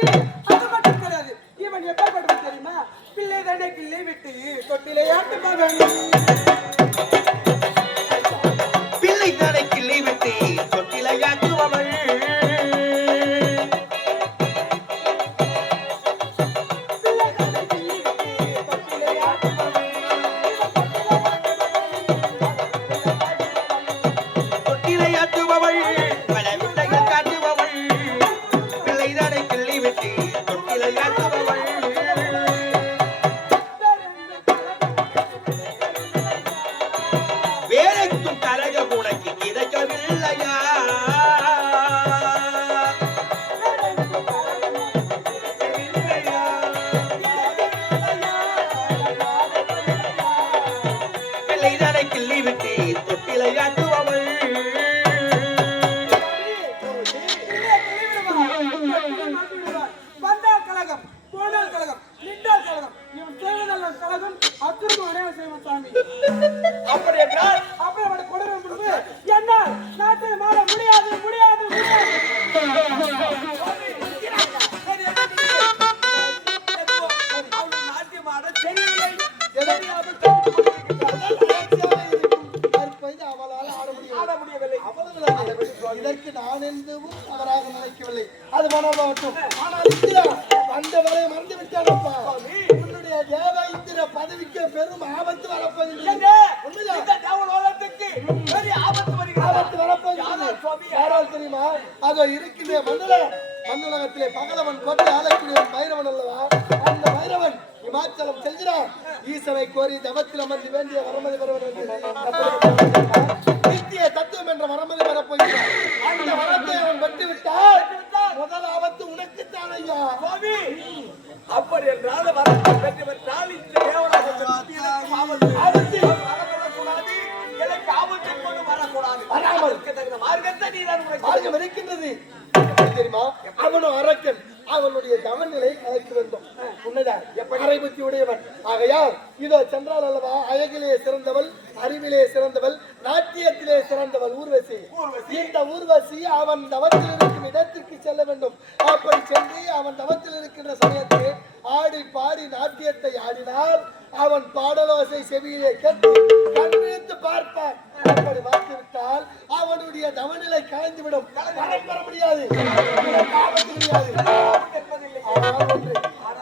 சாமி அது மட்டும் கிடையாது இவன் எப்ப தெரியுமா? பிள்ளை தானே கிள்ளை விட்டு கொட்டிலே ஆட்டு மகன் கிடைக்கும் கரகம் உனக்கு கிடைக்கவில்லையா? ஆனால் இந்திரா அந்த வேலையை மறந்து விட்டானப்பா உன்னுடைய தேவ இந்திர பதவிக்கு பெரும் ஆபத்து வரப்போகிறது பெரிய ஆபத்து ஆபத்து வரப்போகிறது சுவாமி? யாரால் தெரியுமா? அதோ இருக்கின்ற மண்டல மண்டலகத்திலே பகலவன் கோட்டை ஆளக்கூடியவன் பைரவன் அல்லவா? அந்த பைரவன் இமாச்சலம் செல்கிறான். ஈசனை கோரி தவத்தில் அமர்ந்து வேண்டிய வரமதி பெறுவன் தெரியுமா? அவனும் அரக்கன். அவனுடைய தவநிலை கலைக்க வேண்டும். உன்னதான் அரை புத்தி உடையவன். ஆகையால் இதோ சென்றால் அல்லவா அழகிலே சிறந்தவள் அறிவிலே சிறந்தவள் நாட்டியத்திலே சிறந்தவள் ஊர்வசி. இந்த ஊர்வசி அவன் தவத்தில் இருக்கும் இடத்திற்கு செல்ல வேண்டும். அப்படி சென்று அவன் தவத்தில் இருக்கின்ற சமயத்தில் ஆடி பாடி நாட்டியத்தை ஆடினால் அவன் பாடலோசை செவியிலே கேட்டு கண்ணித்து பார்ப்பான். அப்படி பார்த்துவிட்டால் அவனுடைய தவநிலை கலைந்துவிடும். கடன் பெற முடியாது.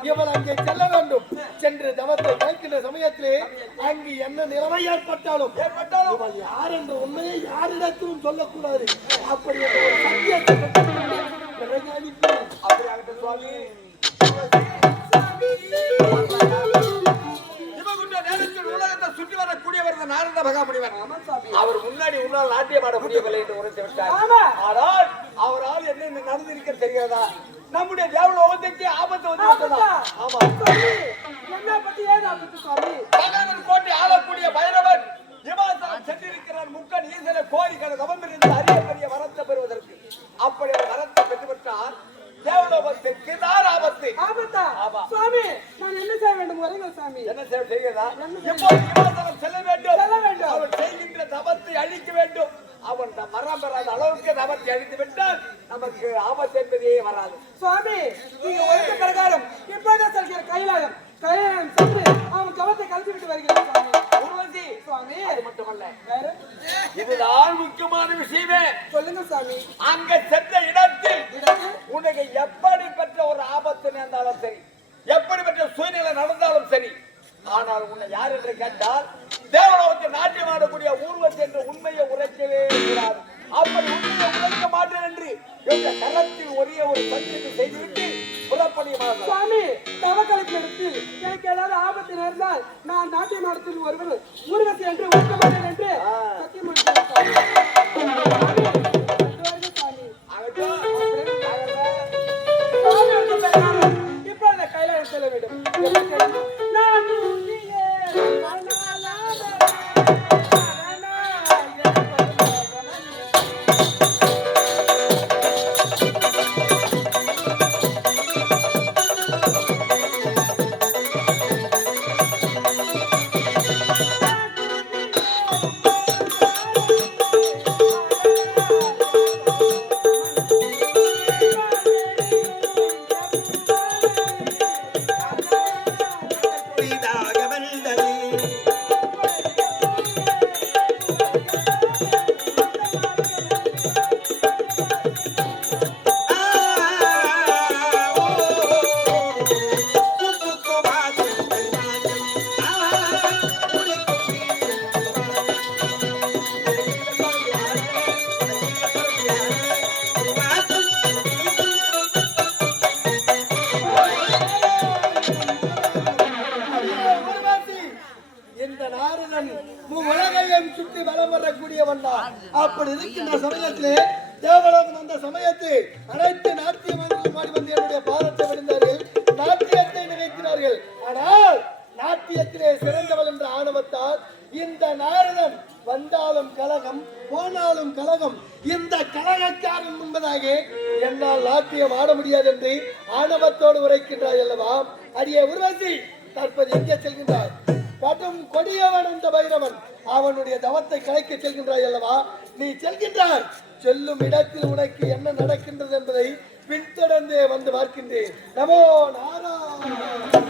இவன் அங்கே செல்ல வேண்டும். சென்று தவத்தை கேட்கின்ற சமயத்திலே அங்கு என்ன நிலைமை ஏற்பட்டாலும் இவன் யார் என்ற உண்மையை யாரிடத்திலும் சொல்லக்கூடாது. அப்படி என்ற ஒரு சத்தியத்தை பெற்றுக்கொண்டு பிறகு அனுப்பி அப்படியாகட்டும் சுவாமி. சுற்றி வரக்கூடியவர் நாரத மகாமுனிவர் அவர் முன்னாடி உன்னால் நாட்டியம் ஆட முடியவில்லை என்று உரைத்து விட்டார். ஆனால் அவரால் என்ன நடந்திருக்க தெரிகிறதா? நம்முடைய தேவலோகத்துக்கு ஆபத்து வந்து விட்டதா? ஆமா. சுவாமி என்ன பத்தி ஏன் ஆபத்து சுவாமி பகவன் கோட்டை ஆளக்கூடிய பைரவன் இமாசலம் சென்றிருக்கிறார். முக்கன் ஈசனை கோரிக்கை தவம் இருந்து அரிய பெரிய வரத்தை பெறுவதற்கு. அப்படி வரத்தை பெற்றுவிட்டார். தேவலோகத்துக்கு தான் ஆபத்து. ஆபத்தா? ஆமா. சுவாமி நான் என்ன செய்ய வேண்டும்? வரீங்க சுவாமி. என்ன செய்ய செய்கிறதா? இப்போது இமாசலம் செல்ல வேண்டும்? செல்ல வேண்டும். அவன் செய்கின்ற தவத்தை அழிக்க வேண்டும். அவன் மரம் பெறாத அளவுக்கு தவத்தை அழித்து விட்டால் நமக்கு ஆபத்து என்பதே வராது. சுவாமி நீங்க ஒழுக்க பிரகாரம் இப்போதான் செல்கிற கைலாயம் எனக்கு ஏதாவது ஆபத்து நேர்ந்தால் நான் நாட்டிய நடத்தில் ஒருவர் ஊர்வசி ஊர்வசி, தேவலோகம் வந்த சமயத்தில் அனைத்து நாட்டிய பாடி வந்து என்னுடைய பாதத்தை விழுந்தார்கள் நாட்டியத்தை நினைக்கிறார்கள் ஆனால் நாட்டியத்திலே சிறந்தவள் என்ற ஆணவத்தால் இந்த நாரதன் வந்தாலும் கலகம் போனாலும் கலகம் இந்த கலகக்காரன் என்பதாக என்னால் நாட்டியம் ஆட முடியாது என்று ஆணவத்தோடு உரைக்கின்றாய் அல்லவா? அரிய உருவாசி தற்போது எங்கே செல்கின்றார் கடும் கொடியவன் அந்த பைரவன் அவனுடைய தவத்தை கலைக்க செல்கின்றாய் அல்லவா? நீ செல்கின்றார் செல்லும் இடத்தில் உனக்கு என்ன நடக்கின்றது என்பதை பின்தொடர்ந்தே வந்து பார்க்கின்றேன். நமோ நாராயண!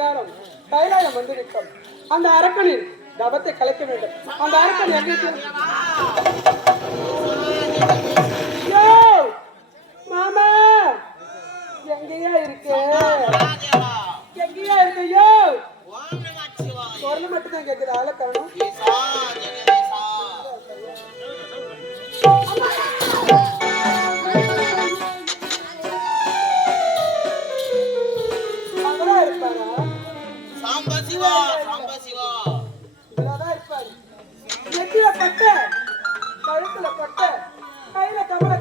பிரகாரம் கைலாயம் வந்து விட்டோம் அந்த அரக்கனின் தவத்தை கலைக்க வேண்டும். அந்த அரக்கன் எங்கே! மாமா! எங்கேயா இருக்கு. எங்கேயா இருக்கு. யோ! குரல் மட்டும் தான் கேக்குது. ஆளை காணும். இங்கதான் இருப்பாரு நெத்தியில பட்டை கழுத்துல பட்டை கையில கமல